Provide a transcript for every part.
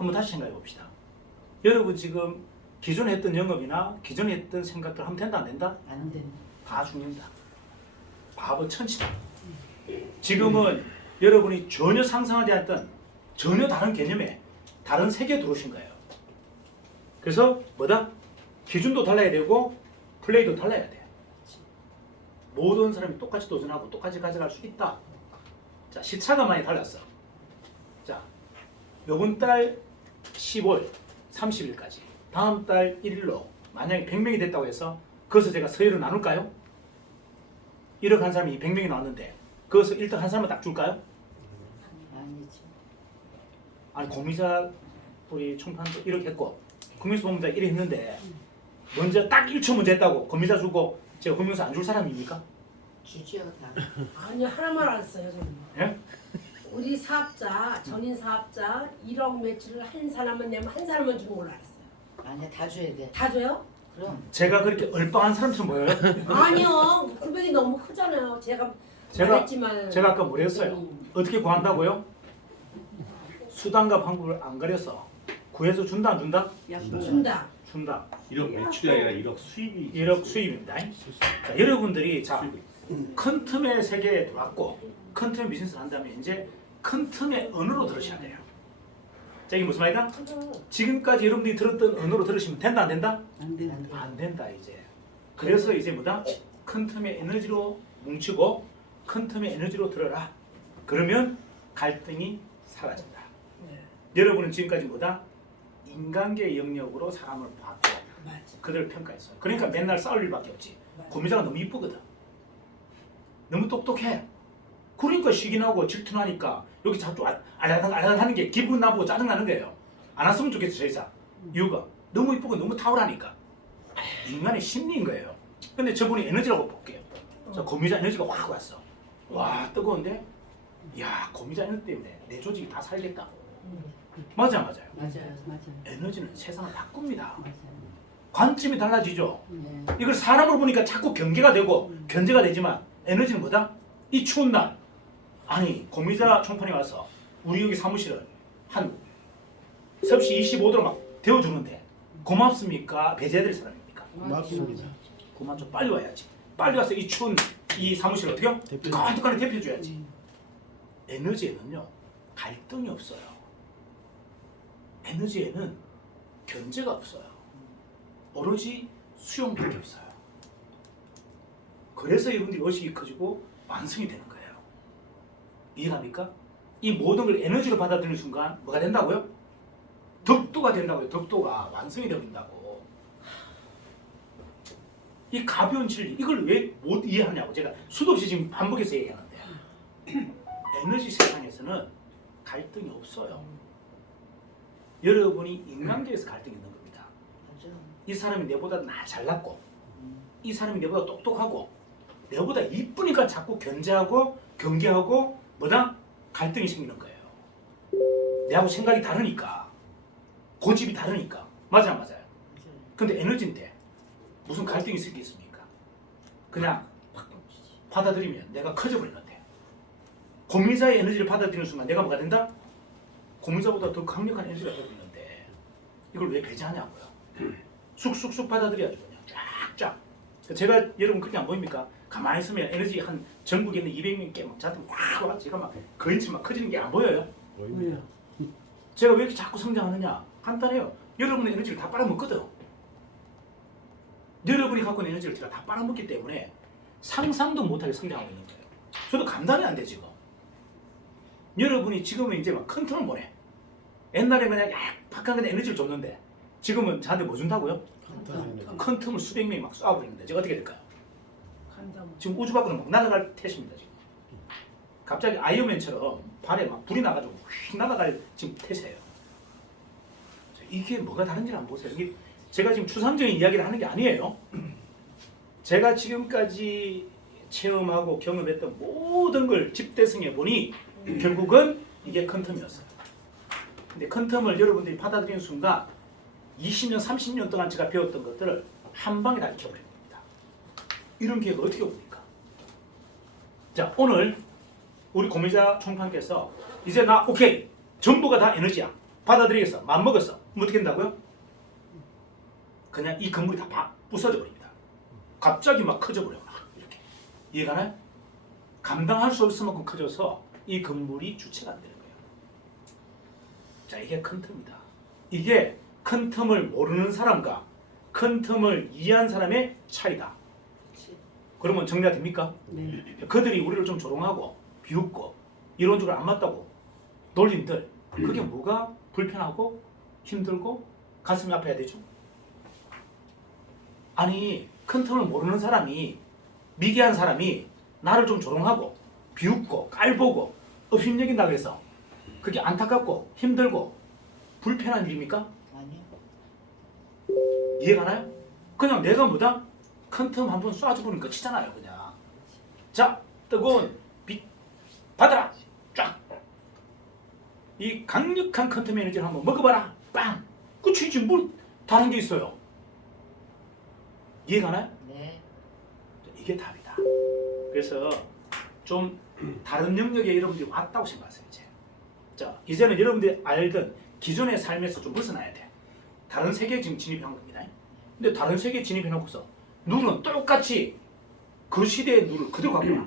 한번 다시 생각해 봅시다. 여러분 지금 기존에 했던 영업이나 기존에 했던 생각들 하면 된다 안 된다? 안 된다. 다 죽는다. 바보 천치다. 지금은 여러분이 전혀 상상하지 않았던 전혀 다른 개념에 다른 세계에 들어오신 거예요. 그래서 뭐다? 기준도 달라야 되고 플레이도 달라야 돼. 모든 사람이 똑같이 도전하고 똑같이 가져갈 수 있다. 자, 시차가 많이 달랐어. 자, 요번 달 10월 30일까지 다음 달 1일로 만약에 100명이 됐다고 해서 그것을 제가 서열을 나눌까요? 1억 한 사람이 100명이 나왔는데 그것을 1등 한 사람만 딱 줄까요? 아니지. 아니 공미자 우리 총판도 1억 했고 국민수보험자 1억 했는데 먼저 딱 1초 문제 했다고 공미자 주고 제가 금융사 안 줄 사람입니까? 주지요 다. 아니 하나만 알았어요 저는. 예? 우리 사업자 전인 사업자 1억 매출을 한 사람만 내면 한 사람만 주는 걸로 알았어요. 아니야 다 줘야 돼. 다 줘요? 그럼 제가 그렇게 얼빵한 사람처럼 보여요? 아니요. 금액이 너무 크잖아요. 제가 말했지만 제가 아까 뭐랬어요? 어떻게 구한다고요? 수단과 방법을 안 가려서 구해서 준다 안 준다? 준다. 준다. 1억 매출이 아니라 1억 수입이 1억 수입입니다. 자, 여러분들이 큰 틈의 세계에 들어왔고 큰 틈의 비즈니스를 한다면 이제 큰 틈의 언어로 들으셔야 돼요. 자, 이게 무슨 말이다? 지금까지 여러분들이 들었던 언어로 들으시면 된다 안 된다? 안 돼. 안 된다 이제. 그래서 이제 뭐다? 큰 틈의 에너지로 뭉치고 큰 틈의 에너지로 들어라. 그러면 갈등이 사라진다. 네. 여러분은 지금까지 뭐다? 인간계 영역으로 사람을 봤고 맞아. 그들을 평가했어요. 그러니까 맨날 싸울 일밖에 없지. 맞아. 고미자가 너무 이쁘거든. 너무 똑똑해. 그러니까 시기나고 질투나니까 여기 자꾸 알랑하는 게 기분 나쁘고 짜증나는 거예요. 안 왔으면 좋겠어 저 이상. 이유가 너무 이쁘고 너무 탁월하니까. 인간의 심리인 거예요. 근데 저분이 에너지라고 볼게요. 저 고미자 에너지가 확 왔어. 와 뜨거운데 야 고미자 에너지 때문에 내 조직이 다 살겠다. 맞아요. 맞아요. 맞아요. 에너지는 세상을 바꿉니다. 맞아요. 관점이 달라지죠. 네. 이걸 사람으로 보니까 자꾸 경계가 되고 견제가 되지만 에너지는 뭐다? 이 추운 날 아니 고미자 총판이 와서 우리 여기 사무실을 한 섭씨 25도로 막 데워주는데 고맙습니까? 배제해야 될 사람입니까? 고맙습니다. 그만 좀 빨리 와야지. 빨리 와서 이 추운 이 사무실을 어떻게요? 뜨끈뜨끈하게 데펴줘야지. 에너지에는요 갈등이 없어요. 에너지에는 견제가 없어요. 오로지 수용밖에 없어요. 그래서 여러분들이 의식이 커지고 완성이 되는 거예요. 이해갑니까? 이 모든 걸 에너지로 받아들이는 순간 뭐가 된다고요? 덕도가 된다고요. 덕도가 완성이 된다고. 이 가벼운 진리 이걸 왜 못 이해하냐고 제가 수도 없이 지금 반복해서 얘기하는데 에너지 세상에서는 갈등이 없어요. 여러분이 인간계에서 갈등이 있는 겁니다. 맞아. 이 사람이 내보다 잘났고 이 사람이 내보다 똑똑하고 내보다 이쁘니까 자꾸 견제하고 경계하고 뭐다? 갈등이 생기는 거예요. 내하고 생각이 다르니까 고집이 다르니까 맞아 맞아요. 근데 에너지인데 무슨 갈등이 있을 게 있습니까? 그냥 받아들이면 내가 커져버리는데 고민자의 에너지를 받아들이는 순간 내가 뭐가 된다? 고민자보다 더 강력한 에너지가 되어버리는데 이걸 왜 배제하냐고요. 쑥쑥쑥 받아들여야죠. 그냥 쫙쫙. 제가 여러분 그렇게 안 보입니까? 가만히 있으면 에너지 한 전국에 있는 200명께 막 저한테 확 와 제가 막 거인치 막 커지는 게 안 보여요? 보입니다. 제가 왜 이렇게 자꾸 성장하느냐? 간단해요. 여러분의 에너지를 다 빨아먹거든. 여러분이 갖고 있는 에너지를 제가 다 빨아먹기 때문에 상상도 못하게 성장하고 있는 거예요. 저도 감당이 안 돼 지금. 여러분이 지금은 이제 막 큰 틈을 보내. 옛날에 그냥 약팍한 그냥 에너지를 줬는데 지금은 저한테 뭐 준다고요? 큰 틈을 수백 명이 막 쏴버리는데 제가 어떻게 될까요? 감당. 지금 우주 밖으로 막 날아갈 태세입니다 지금. 갑자기 아이언맨처럼 발에 막 불이 나가지고 휙 날아갈 지금 태세예요. 이게 뭐가 다른지 한번 보세요. 이게 제가 지금 추상적인 이야기를 하는 게 아니에요. 제가 지금까지 체험하고 경험했던 모든 걸 집대성해 보니 결국은 이게 큰 틈이었어요. 근데 큰 틈을 여러분들이 받아들이는 순간 20년, 30년 동안 제가 배웠던 것들을 한 방에 다 익혀버립니다. 이런 기회가 어떻게 옵니까? 자, 오늘 우리 고미자 총판께서 이제 나 오케이 전부가 다 에너지야 받아들이겠어. 맘먹었어. 뭐 어떻게 된다고요? 그냥 이 건물이 다 부서져 버립니다. 갑자기 막 커져 버려. 막 이렇게. 이해가 나요? 감당할 수 없을 만큼 커져서 이 건물이 주체가 안 되는 거예요. 자, 이게 큰 틈이다. 이게 큰 틈을 모르는 사람과 큰 틈을 이해한 사람의 차이다. 그렇지. 그러면 정리가 됩니까? 네. 그들이 우리를 좀 조롱하고 비웃고 이론적으로 안 맞다고 놀림들, 그게 뭐가 불편하고 힘들고 가슴이 아파야 되죠? 아니, 큰 틈을 모르는 사람이, 미개한 사람이 나를 좀 조롱하고 비웃고 깔보고 업신여긴다 그래서 그게 안타깝고 힘들고 불편한 일입니까? 아니요. 이해가 나요? 그냥 내가 뭐다? 큰 틈 한번 쏴줘보니까 치잖아요, 그냥. 자, 뜨거운 빛 받아라. 쫙. 이 강력한 큰 틈 에너지를 한번 먹어봐라. 빵. 그치지 뭘 다른 게 있어요. 이해가 나요? 네. 이게 답이다. 그래서 좀 다른 영역에 여러분들이 왔다고 생각하세요, 이제. 자, 이제는 여러분들이 알던 기존의 삶에서 좀 벗어나야 돼. 다른 세계에 지금 진입한 겁니다. 근데 다른 세계에 진입해놓고서 룰은 똑같이 그 시대의 룰을 그대로 갖고 와.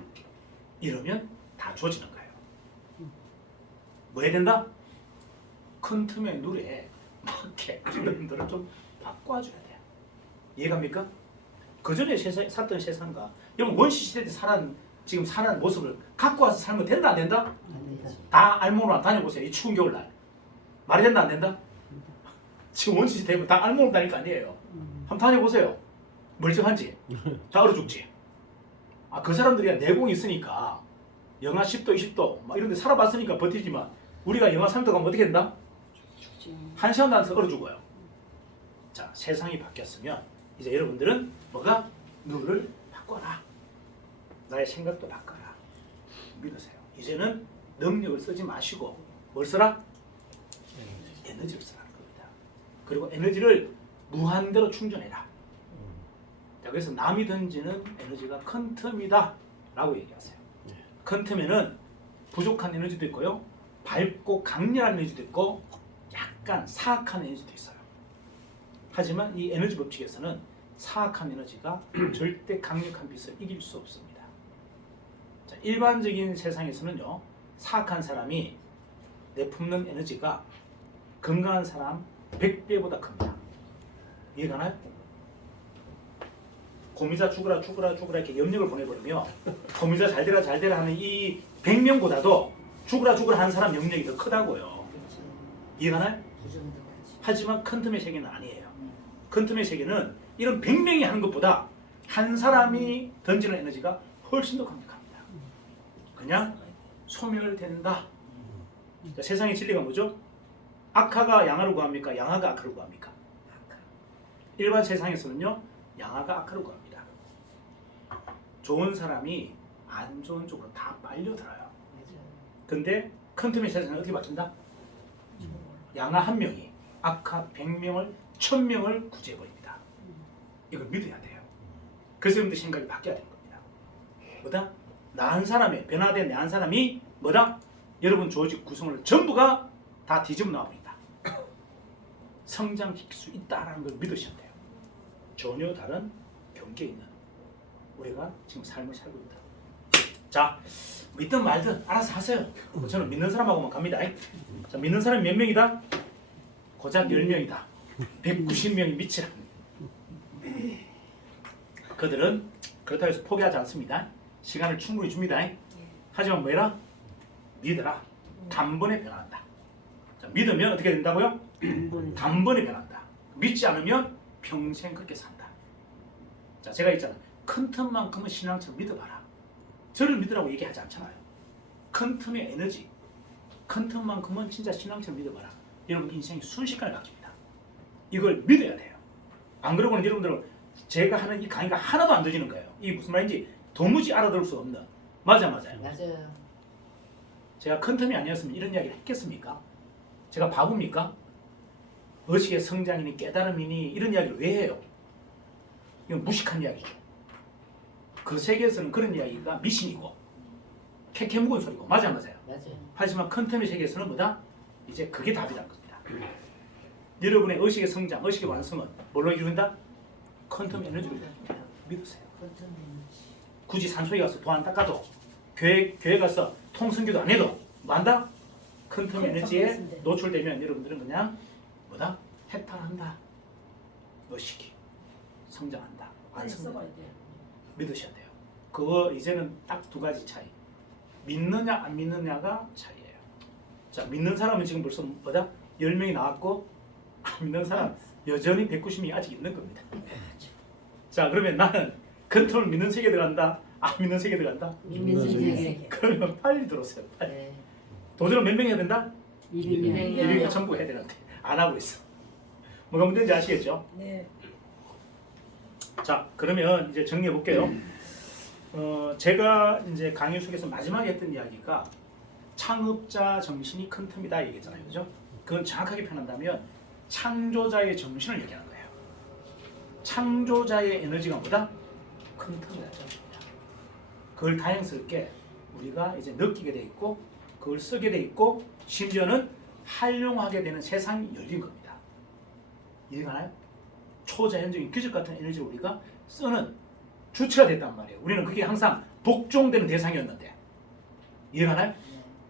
이러면 다 좋아지는 거예요. 뭐 해야 된다? 큰 틈의 룰에 맞게 여러분들을 좀 바꿔줘야 돼요. 이해갑니까? 그 전에 살던 세상과 여러분 원시 시대 때 지금 사는 모습을 갖고 와서 살면 된다 안 된다? 안 되지. 다 알몸으로 다녀보세요. 이 추운 겨울날. 말이 된다 안 된다? 지금 원시 시대 되면 다 알몸으로 다닐 거 아니에요. 한번 다녀보세요. 멀쩡한지? 다 얼어 죽지? 아, 그 사람들이 내공이 있으니까 영하 10도, 20도 막 이런 데 살아봤으니까 버티지만 우리가 영하 3도 가면 어떻게 된다? 죽지. 한 시간도 안 돼서 얼어 죽어요. 자, 세상이 바뀌었으면 이제 여러분들은 뭐가? 룰을 바꿔라. 나의 생각도 바꿔라. 믿으세요. 이제는 능력을 쓰지 마시고 뭘 써라? 에너지를 쓰라는 겁니다. 그리고 에너지를 무한대로 충전해라. 자, 그래서 남이 던지는 에너지가 큰 틈이다 라고 얘기하세요. 큰 틈에는 부족한 에너지도 있고요, 밝고 강렬한 에너지도 있고 약간 사악한 에너지도 있어요. 하지만 이 에너지 법칙에서는 사악한 에너지가 절대 강력한 빛을 이길 수 없습니다. 자, 일반적인 세상에서는요, 사악한 사람이 내뿜는 에너지가 건강한 사람 100배보다 큽니다. 이해가 나요? 고미자 죽으라 죽으라 죽으라 이렇게 염력을 보내버리면 고미자 잘 되라 잘 되라 하는 이 100명보다도 죽으라 죽으라 하는 사람 영역이 더 크다고요. 그렇지. 이해가 나요? 부정도까지. 하지만 큰 틈의 세계는 아니에요. 큰 틈의 세계는 이런 100명이 하는 것보다 한 사람이 던지는 에너지가 훨씬 더 강력합니다. 그냥 소멸된다. 자, 세상의 진리가 뭐죠? 악화가 양화를 구합니까? 양화가 악화를 구합니까? 일반 세상에서는요, 양화가 악화를 구합니다. 좋은 사람이 안 좋은 쪽으로 다 빨려들어요. 맞아요. 근데 큰 틈의 세상은 어떻게 바뀐다? 양화 한 명이 악화 100명을 1000명을 구제해버립니다. 이걸 믿어야 돼요. 그래서 여러분들 생각이 바뀌어야 되는 겁니다. 뭐다? 나 한 사람의 변화된 내 한 사람이 뭐다? 여러분 조직 구성을 전부가 다 뒤집어 놔버린다. 성장시킬 수 있다라는 걸 믿으셔야 돼요. 전혀 다른 경계에 있는 우리가 지금 삶을 살고 있다. 자, 믿든 말든 알아서 하세요. 저는 믿는 사람하고만 갑니다. 자, 믿는 사람이 몇 명이다? 고작 10명이다. 190명이 믿지 않는. 그들은 그렇다고 해서 포기하지 않습니다. 시간을 충분히 줍니다. 하지만 뭐해라? 믿어라. 단번에 변한다. 자, 믿으면 어떻게 된다고요? 단번에 변한다. 믿지 않으면 평생 그렇게 산다. 자, 제가 있잖아. 큰 틈만큼은 신앙처럼 믿어봐라. 저를 믿으라고 얘기하지 않잖아요. 큰 틈의 에너지, 큰 틈만큼은 진짜 신앙처럼 믿어봐라. 여러분 인생이 순식간에 바뀝니다. 이걸 믿어야 돼요. 안 그러고는 여러분들은 제가 하는 이 강의가 하나도 안 되지는 거예요. 이게 무슨 말인지 도무지 알아들을 수 없는. 맞아요. 맞아요. 제가 큰 틈이 아니었으면 이런 이야기를 했겠습니까? 제가 바보입니까? 의식의 성장이니 깨달음이니 이런 이야기를 왜 해요? 이건 무식한 이야기죠. 그 세계에서는 그런 이야기가 미신이고 캐캐 묵은 소리고. 맞아요. 맞아요. 하지만 큰 틈의 세계에서는 뭐다? 이제 그게 답이라는 겁니다. 여러분의 의식의 성장, 의식의 완성은 뭘로 이룬다? 퀀텀 에너지로 이룬다. 믿으세요. 컨텀 에너지. 굳이 산소에 가서 도 안 닦아도 교회 가서 통성기도 안 해도 만다? 퀀텀 에너지에 에너지인데. 노출되면 여러분들은 그냥 뭐다? 해탈한다. 의식이 성장한다. 많이 완성된다. 써봐야 돼. 믿으셔야 돼요. 그거 이제는 딱 두 가지 차이. 믿느냐 안 믿느냐가 차이예요. 자, 믿는 사람은 지금 벌써 뭐다? 10명이 나왔고 안 믿는 사람 여전히 190명이 아직 있는 겁니다. 자, 그러면 나는 컨트롤 믿는 세계 들어간다. 안 믿는 세계 들어간다. 믿는 세계. 세계. 그러면 빨리 들어오세요. 빨리. 네. 도전은 몇 명 해야 된다? 200명. 100명 전부 해야 되는데 안 하고 있어. 뭐가 문제인지 아시겠죠? 네. 자, 그러면 이제 정리해 볼게요. 제가 이제 강의 속에서 마지막에 했던 이야기가 창업자 정신이 큰 틈이다 얘기했잖아요, 그죠? 그건 정확하게 표현한다면 창조자의 정신을 얘기하는 거예요. 창조자의 에너지가 뭐다? 큰 틈이다. 그걸 다행스럽게 우리가 이제 느끼게 돼 있고, 그걸 쓰게 돼 있고, 심지어는 활용하게 되는 세상이 열린 겁니다. 이해가나요? 초자연적인 기적 같은 에너지를 우리가 쓰는 주체가 됐단 말이에요. 우리는 그게 항상 복종되는 대상이었는데, 이해가나요?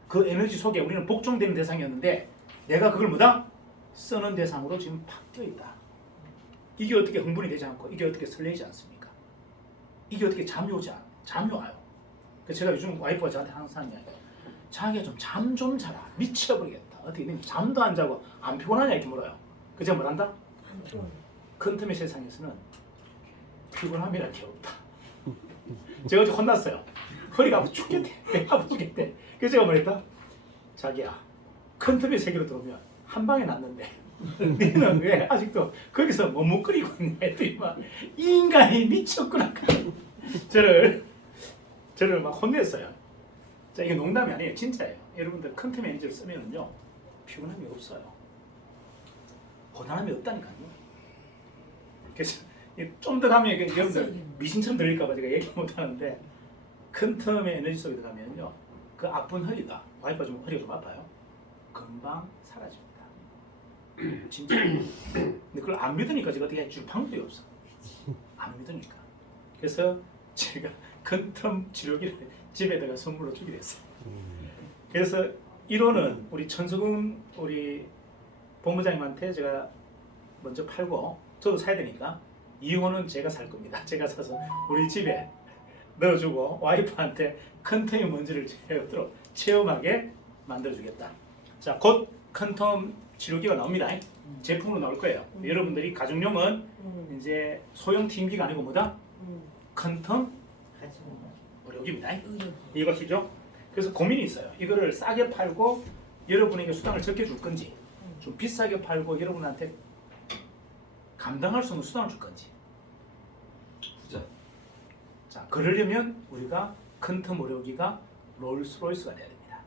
그 에너지 속에 우리는 복종되는 대상이었는데 내가 그걸 뭐다? 쓰는 대상으로 지금 바뀌어 있다. 이게 어떻게 흥분이 되지 않고 이게 어떻게 설레지 않습니까? 이게 어떻게 잠이 와요. 그래서 제가 요즘 와이프가 저한테 항상 이야기해요. 자기가 좀 잠 좀 자라. 미쳐버리겠다. 어떻게 되면 잠도 안 자고 안 피곤하냐 이렇게 물어요. 그 제가 뭐란다? 안 좋아. 큰 틈의 세상에서는 피곤함이랄 게 없다. 제가 어제 혼났어요. 허리가 아파 죽겠대. 배가 아프겠대. 그래서 제가 말했다. 자기야, 큰 틈의 세계로 들어오면 한 방에 났는데 너는 왜 아직도 거기서 머뭇거리고 있냐 했더니 막 이 인간이 미쳤구나. 저를 막 혼냈어요. 자, 이게 농담이 아니에요. 진짜예요. 여러분들 큰 틈의 에너지를 쓰면은요 피곤함이 없어요. 고단함이 없다니까요. 그래서 좀 더 가면 여러분들 미신처럼 들릴까봐 제가 얘기 못하는데 큰 틈의 에너지 속에 들어가면요 그 아픈 허리가 와이프가 좀 허리가 좀 아파요. 금방 사라집니다. 진짜. 근데 그걸 안 믿으니까 제가 어떻게 해줄 방법이 없어. 안 믿으니까. 그래서 제가 큰 틈 치료기를 집에다가 선물로 주기로 했어요. 그래서 1호는 우리 천석훈 우리 본부장님한테 제가 먼저 팔고 저도 사야 되니까 2호는 제가 살 겁니다. 제가 사서 우리 집에 넣어주고 와이프한테 큰 틈이 뭔지를 체험하게 만들어주겠다. 자, 곧 큰 틈 치료기가 나옵니다. 제품으로 나올 거예요. 여러분들이 가정용은 이제 소형 TM기가 아니고 뭐다? 큰 틈 의료기입니다. 이것이죠. 그래서 고민이 있어요. 이거를 싸게 팔고 여러분에게 수당을 적게 줄 건지, 좀 비싸게 팔고 여러분한테 감당할 수 없는 수당을 줄 건지. 자, 그러려면 우리가 큰 틈 의료기가 롤스로이스가 돼야 됩니다.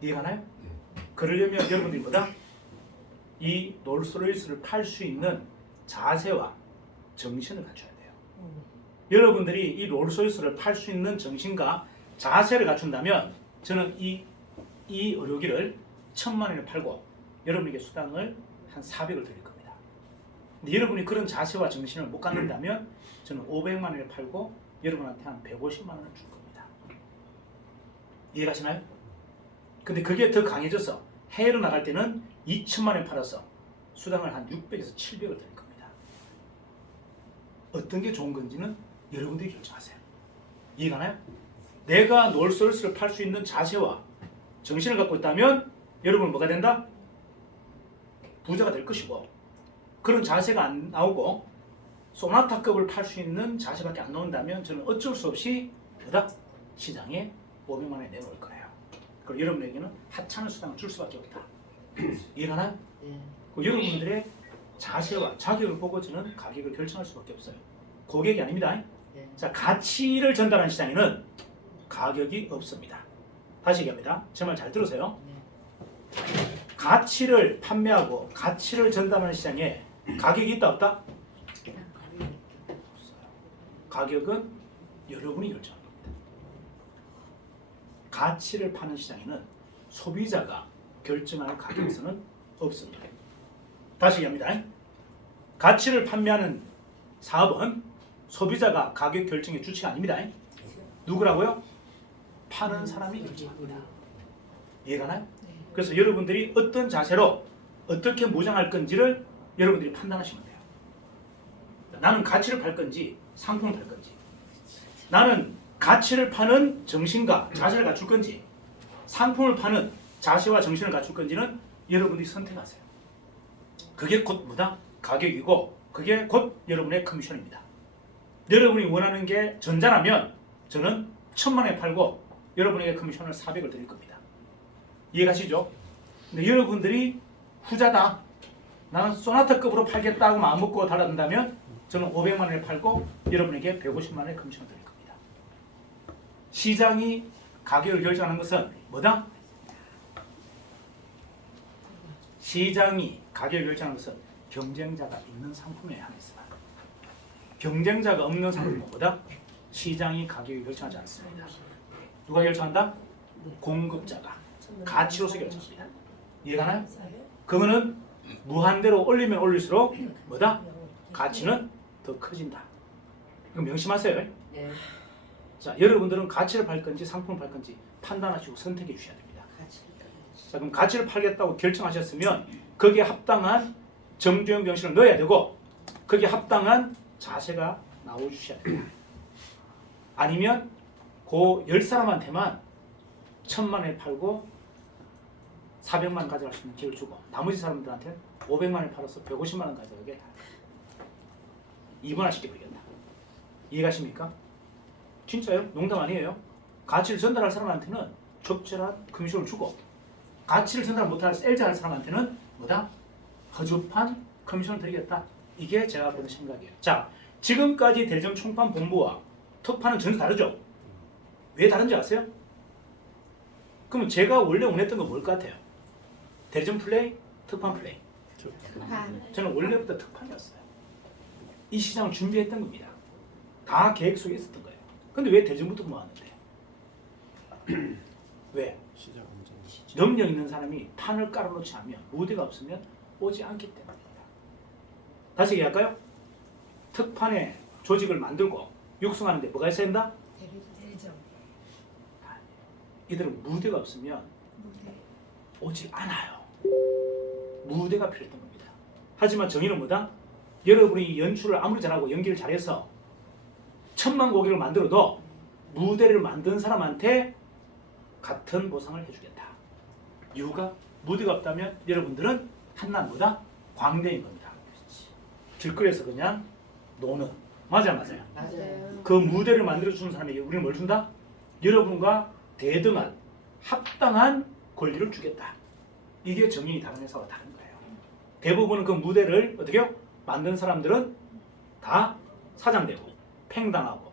이해가나요? 그러려면 여러분들이 뭐다? 이 롤스로이스를 팔 수 있는 자세와 정신을 갖춰야 돼요. 여러분들이 이 롤스로이스를 팔 수 있는 정신과 자세를 갖춘다면 저는 이 의료기를 1,000만 원에 팔고 여러분에게 수당을 한 400을 드릴 겁니다. 근데 여러분이 그런 자세와 정신을 못 갖는다면 저는 500만 원에 팔고 여러분한테 한 150만 원을 줄 겁니다. 이해가시나요? 근데 그게 더 강해져서 해외로 나갈 때는 2천만 원에 팔아서 수당을 한 600에서 700을 드릴 겁니다. 어떤 게 좋은 건지는 여러분들이 결정하세요. 이해가나요? 내가 롤스로이스를 팔 수 있는 자세와 정신을 갖고 있다면 여러분은 뭐가 된다? 부자가 될 것이고, 그런 자세가 안 나오고 소나타급을 팔 수 있는 자세밖에 안 나온다면 저는 어쩔 수 없이 뭐다? 시장에 500만 원에 내놓을 거예요. 그리고 여러분에게는 하찮은 수당을 줄 수밖에 없다. 이해가나요? 네. 여러분들의 자세와 자격을 보고 저는 가격을 결정할 수밖에 없어요. 고객이 아닙니다. 네. 자, 가치를 전달하는 시장에는 가격이 없습니다. 다시 얘기합니다. 제 말 잘 들으세요. 네. 가치를 판매하고 가치를 전달하는 시장에 가격이 있다 없다? 없어요. 가격은 여러분이 결정하는 겁니다. 가치를 파는 시장에는 소비자가 결정할 가격에서는 없습니다. 다시 얘기합니다. 가치를 판매하는 사업은 소비자가 가격 결정의 주체가 아닙니다. 누구라고요? 파는 사람이 결정합니다. 이해가 나요? 그래서 여러분들이 어떤 자세로 어떻게 무장할 건지를 여러분들이 판단하시면 돼요. 나는 가치를 팔 건지 상품을 팔 건지, 나는 가치를 파는 정신과 자세를 갖출 건지, 상품을 파는 자세와 정신을 갖출 건지는 여러분들이 선택하세요. 그게 곧 뭐다? 가격이고 그게 곧 여러분의 커미션입니다. 여러분이 원하는 게 전자라면 저는 1000만에 팔고 여러분에게 커미션을 400을 드릴 겁니다. 이해가시죠? 근데 여러분들이 후자다, 나는 소나타급으로 팔겠다고 마음먹고 달아든다면 저는 500만 원에 팔고 여러분에게 150만 원의 커미션을 드릴 겁니다. 시장이 가격을 결정하는 것은 뭐다? 시장이 가격을 결정하는 것은 경쟁자가 있는 상품에 한해서다. 경쟁자가 없는 상품은 뭐다? 시장이 가격을 결정하지 않습니다. 누가 결정한다? 공급자가 가치로서 결정합니다. 이해가 나요? 그거는 무한대로 올리면 올릴수록 뭐다? 가치는 더 커진다. 이거 명심하세요. 네. 자, 여러분들은 가치를 팔 건지 상품을 팔 건지 판단하시고 선택해 주셔야 됩니다. 자, 그럼 가치를 팔겠다고 결정하셨으면 거기에 합당한 정주행 정신을 넣어야 되고 거기에 합당한 자세가 나와주셔야 됩니다. 아니면 그 10사람한테만 1000만 원에 팔고 400만 원 가져갈 수 있는 기회를 주고 나머지 사람들한테 500만 원에 팔아서 150만 원 가져가게 입원화시켜버리겠다. 이해가십니까? 진짜요? 농담 아니에요. 가치를 전달할 사람한테는 적절한 커미션을 주고 가치를 전달 못할 셀즈할 사람한테는 뭐다? 허접한 커미션을 드리겠다. 이게 제가 보는 생각이에요. 자, 지금까지 대리점 총판 본부와 특판은 전혀 다르죠? 왜 다른지 아세요? 그럼 제가 원래 원했던 건 뭘 같아요? 대리점 플레이, 특판 플레이. 저는 원래부터 특판이었어요. 이 시장을 준비했던 겁니다. 다 계획 속에 있었던 거예요. 근데 왜 대리점부터 모았는데? 왜? 시장 엄청 능력 있는 사람이 판을 깔아놓지 않으면 무대가 없으면 오지 않기 때문입니다. 다시 얘기할까요? 특판의 조직을 만들고 육성하는데 뭐가 있어야 된다? 대리점. 이들은 무대가 없으면 오지 않아요. 무대가 필요했던 겁니다. 하지만 정의는 뭐다? 여러분이 연출을 아무리 잘하고 연기를 잘해서 1000만 고객을 만들어도 무대를 만든 사람한테 같은 보상을 해주겠다. 이유가 무대가 없다면 여러분들은 한낱 뭐다? 광대인 겁니다. 길거리에서 그냥 노는. 맞아요. 맞아요. 그 무대를 만들어주는 사람에게 우리는 뭘 준다? 여러분과 대등한 합당한 권리를 주겠다. 이게 정의이 다른 회사와 다른 거예요. 대부분은 그 무대를 어떻게요? 만든 사람들은 다 사장되고 팽당하고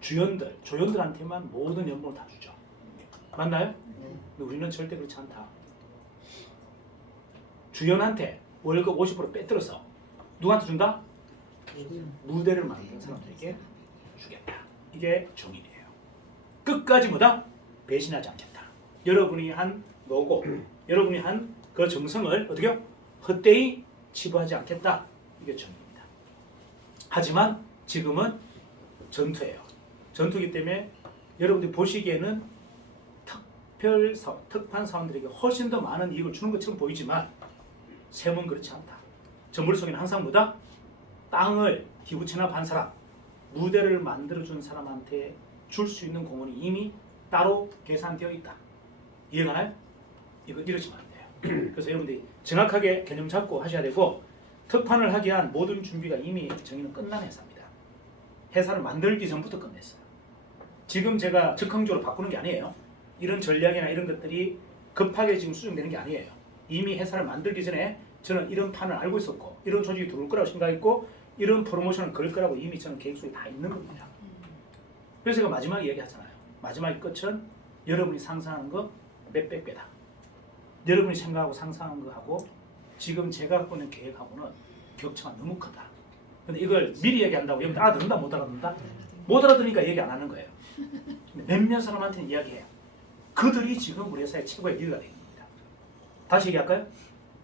주연들, 조연들한테만 모든 연봉을 다 주죠. 맞나요? 근데 우리는 절대 그렇지 않다. 주연한테 월급 50% 빼들어서 누구한테 준다? 무대를 만든 사람들에게 주겠다. 이게 정의예요. 끝까지 뭐다? 배신하지 않겠다. 여러분이 한 노고, 여러분이 한 그 정성을 어떻게요? 헛되이 치부하지 않겠다. 이게 정의입니다. 하지만 지금은 전투예요. 전투이기 때문에 여러분들이 보시기에는 특판 사원들에게 훨씬 더 많은 이익을 주는 것처럼 보이지만 세무는 그렇지 않다. 저 머릿속에는 항상 뭐다? 땅을 기부 체납한 사람, 무대를 만들어준 사람한테 줄 수 있는 공헌이 이미 따로 계산되어 있다. 이해가나요? 이거 이러시면 안 돼요. 그래서 여러분들이 정확하게 개념 잡고 하셔야 되고 특판을 하기 위한 모든 준비가 이미 정의는 끝난 회사입니다. 회사를 만들기 전부터 끝냈어요. 지금 제가 즉흥적으로 바꾸는 게 아니에요. 이런 전략이나 이런 것들이 급하게 지금 수정되는 게 아니에요. 이미 회사를 만들기 전에 저는 이런 판을 알고 있었고 이런 조직이 들어올 거라고 생각했고 이런 프로모션을 걸 거라고 이미 저는 계획 속에 다 있는 겁니다. 그래서 제가 마지막에 얘기하잖아요. 마지막의 끝은 여러분이 상상하는 거 몇백 배다. 여러분이 생각하고 상상한 거하고 지금 제가 갖고 있는 계획하고는 격차가 너무 크다. 근데 이걸 미리 얘기한다고 여러분들 알아듣는다 못 알아듣는다? 못 알아들으니까 얘기 안 하는 거예요. 몇몇 사람한테는 이야기해요. 그들이 지금 우리 회사의 최고의 리더가 되는 겁니다. 다시 얘기할까요?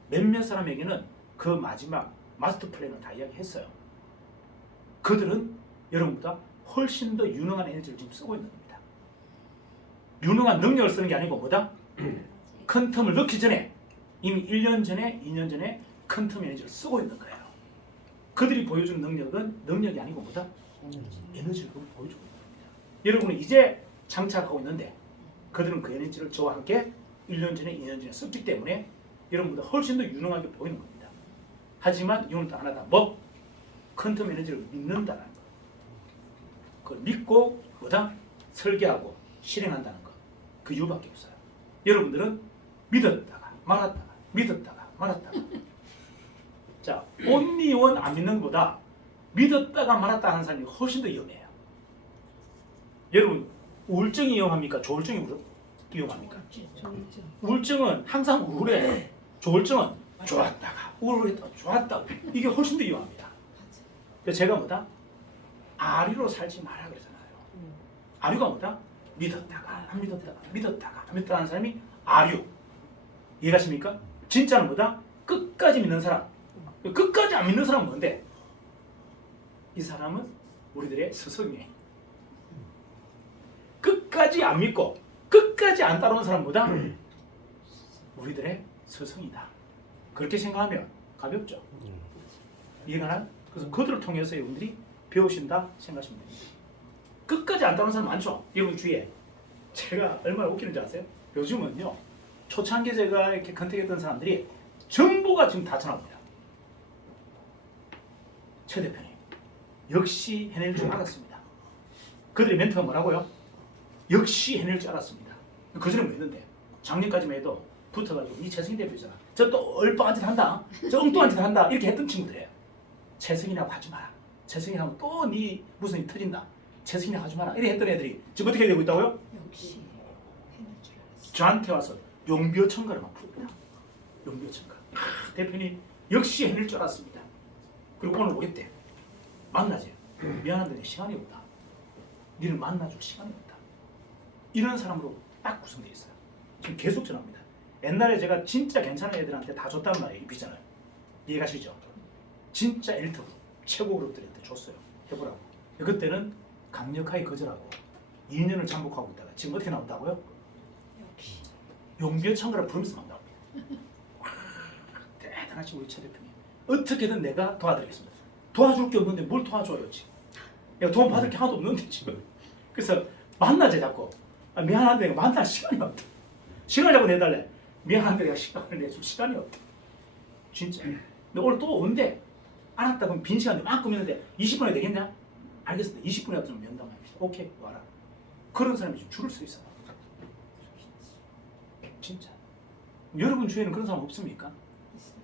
몇몇 사람에게는 그 마지막 마스터 플랜을 다 이야기했어요. 그들은 여러분보다 훨씬 더 유능한 에너지를 지금 쓰고 있는 겁니다. 유능한 능력을 쓰는 게 아니고 뭐다? 큰 틈을 넣기 전에 이미 1년 전에 2년 전에 큰 틈 에너지를 쓰고 있는 거예요. 그들이 보여주는 능력은 능력이 아니고 뭐다? 에너지를 보여주고 있는 겁니다. 여러분은 이제 장착하고 있는데 그들은 그 에너지를 저와 함께 1년 전에 2년 전에 썼기 때문에 여러분보다 훨씬 더 유능하게 보이는 겁니다. 하지만 이유는 또 하나다. 뭐? 큰 틈 에너지를 믿는다는 거. 그걸 믿고 뭐다? 설계하고 실행한다는 거. 그 이유밖에 없어요. 여러분들은 믿었다가 말았다가 믿었다가 말았다가 자, 온리원 안 믿는 것보다 믿었다가 말았다 하는 사람이 훨씬 더 위험해요. 여러분 우울증이 위험합니까? 조울증이 위험합니까? 우울증은 항상 우울해. 조울증은 좋았다가 우울했다가 좋았다가 이게 훨씬 더 위험합니다. 그래서 제가 뭐다? 아류로 살지 마라 그러잖아요. 아류가 뭐다? 믿었다가 안 믿었다가 믿었다가 안 믿었다 하는 사람이 아류. 이해가십니까? 진짜는 뭐다? 끝까지 믿는 사람. 끝까지 안 믿는 사람은 뭔데? 이 사람은 우리들의 스승이에요. 끝까지 안 믿고 끝까지 안 따라오는 사람보다 우리들의 스승이다. 그렇게 생각하면 가볍죠. 이해가나요? 그래서 그들을 통해서 여러분들이 배우신다 생각하시면 됩니다. 끝까지 안 따라오는 사람 많죠? 여러분 주위에. 제가 얼마나 웃기는지 아세요? 요즘은요. 초창기에 제가 이렇게 컨택했던 사람들이 전부가 지금 다 전화옵니다. 최 대표님 역시 해낼 줄 알았습니다. 그들의 멘트가 뭐라고요? 역시 해낼 줄 알았습니다. 그전에 뭐 했는데 작년까지만 해도 붙어가지고 이 최승희 대표잖아. 저 또 얼빵한 짓 한다. 저 엉뚱한 짓 한다. 이렇게 했던 친구들이에요. 최승희라고 하지 마라. 최승희 하면 또 네 무슨 일 터진다. 최승희라고 하지 마라. 이렇게 했던 애들이 지금 어떻게 되고 있다고요? 역시 저한테 와서 용비어천가를 막 부릅니다. 용비어천가. 대표님 역시 해낼 줄 알았습니다. 그리고 오늘 오겠대. 만나지. 미안한데 시간이 없다. 니를 만나줄 시간이 없다. 이런 사람으로 딱 구성되어 있어요. 지금 계속 전화합니다. 옛날에 제가 진짜 괜찮은 애들한테 다 줬단 말이에요. 이 비전을. 이해가시죠? 진짜 엘리트 그룹, 최고 그룹들한테 줬어요. 해보라고. 그때는 강력하게 거절하고 2년을 잠복하고 있다가 지금 어떻게 나온다고요? 역시 용비어천가를 부르면서 막 나옵니다. 대단하신 우리 최 대표님. 어떻게든 내가 도와드리겠습니다. 도와줄 게 없는데 뭘 도와줘요 지금. 내가 도움 받을 게 하나도 없는데 지금. 그래서 만나자 자꾸. 미안한데 만날 시간이 없다. 시간을 자꾸 내달래. 미안한데 내가 시간을 내줄 시간이 없다. 진짜. 근데 오늘 또 온대. 알았다 그럼 빈 시간에 만큼 있는데 20분에 되겠냐? 알겠습니다. 20분에 좀 면담합시다. 오케이 와라. 그런 사람이 지금 줄을 서 있어요. 진짜. 여러분 주위에는 그런 사람 없습니까?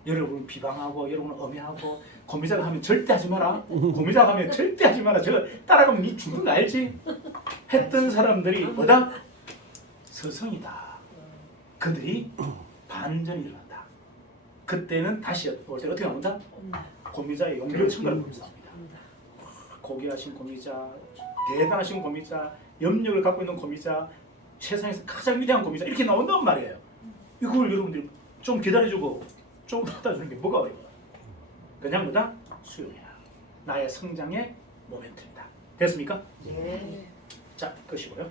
여러분 비방하고 여러분 엄해하고 고미자가 하면 절대 하지 마라. 고미자가 하면 절대 하지 마라. 저 따라가면 니 죽는 거 알지? 했던 사람들이 뭐다? 스승이다. 그들이 반전이 일어난다. 그때는 다시 올 때 어떻게 나온다? 고미자의 용기를 청가를 부르면서 합니다. 고귀하신 고미자, 대단하신 고미자, 염력을 갖고 있는 고미자, 세상에서 가장 위대한 고미자 이렇게 나온단 말이에요. 이걸 여러분들이 좀 기다려주고 좀 받아주는 게 뭐가 어려워요? 그냥 뭐다? 수용해라. 나의 성장의 모멘텀이다. 됐습니까? 네. 자, 끄시고요.